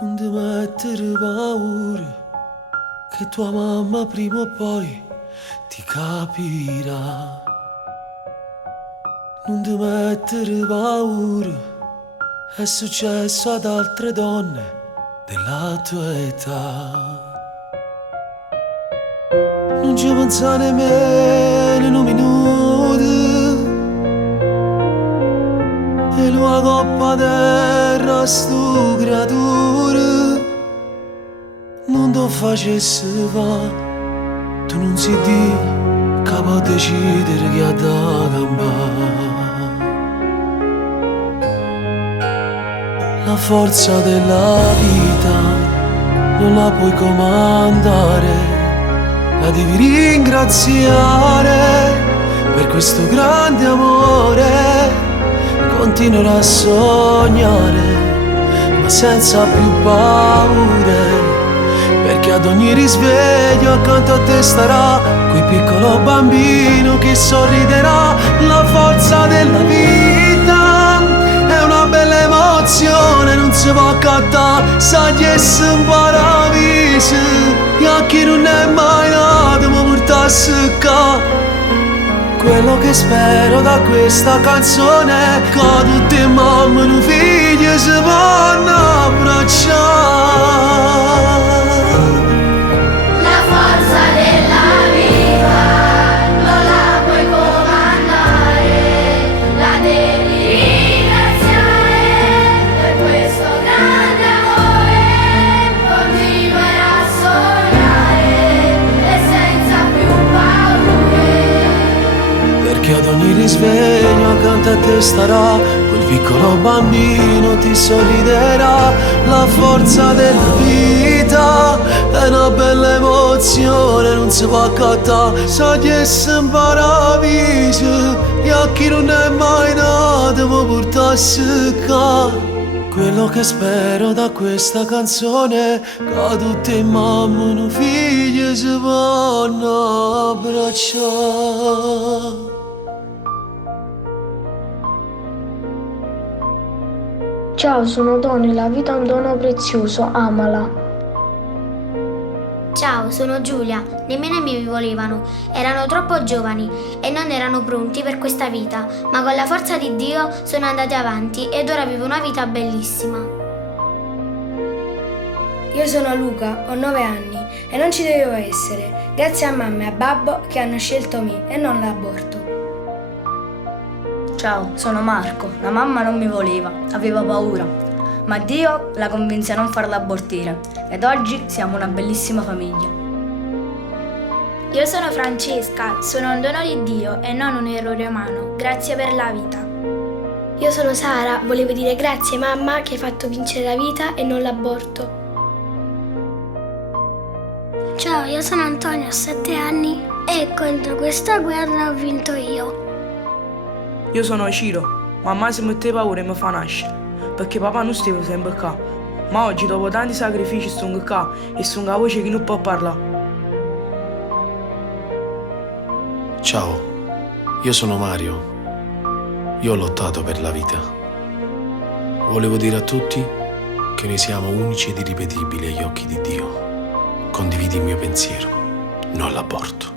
Non ti mettere paura, che tua mamma prima o poi ti capirà. Non ti mettere paura, è successo ad altre donne della tua età. Non ci pensa nemmeno in un minuto, e la coppa terra stu creatura non ti facesse fa. Tu non si di che può decidere chi ha da campare. La forza della vita non la puoi comandare, la devi ringraziare per questo grande amore. Continuerò a sognare, ma senza più paure, perché ad ogni risveglio accanto a te starà quel piccolo bambino che sorriderà. La forza della vita è una bella emozione, non si può accattare, sa di essere un paradiso, e a chi non è mai nato mi portasse qua. Quello che spero da questa canzone è che tutte mamme e figli si vanno a abbracciare. La forza della vita non la puoi comandare, la devi ringraziare per questo grande amore. Continuerai a sognare e senza più paure, perché ad ogni risveglio accanto a te starà quel piccolo bambino, ti sorriderà. La forza della vita è una bella emozione, non si può accattare, sa di essere un paradiso, e a chi non è mai nato mi portasse qua. Quello che spero da questa canzone è che tutte mamme e figli si vanno a abbracciare. Ciao, sono Tony, la vita è un dono prezioso, amala. Ciao, sono Giulia. Nemmeno i miei mi volevano, erano troppo giovani e non erano pronti per questa vita, ma con la forza di Dio sono andati avanti ed ora vivo una vita bellissima. Io sono Luca, ho 9 anni e non ci dovevo essere, grazie a mamma e a babbo che hanno scelto me e non l'aborto. Ciao, sono Marco. La mamma non mi voleva, aveva paura, ma Dio la convinse a non farla abortire ed oggi siamo una bellissima famiglia. Io sono Francesca, sono un dono di Dio e non un errore umano. Grazie per la vita. Io sono Sara, volevo dire grazie mamma che hai fatto vincere la vita e non l'aborto. Ciao, io sono Antonio, ho 7 anni e contro questa guerra ho vinto io. Io sono Ciro, mamma si mette paura e mi fa nascere, perché papà non stava sempre qua. Ma oggi dopo tanti sacrifici sono qua e sono la voce che non può parlare. Ciao, io sono Mario. Io ho lottato per la vita. Volevo dire a tutti che noi siamo unici ed irripetibili agli occhi di Dio. Condividi il mio pensiero, non l'aborto.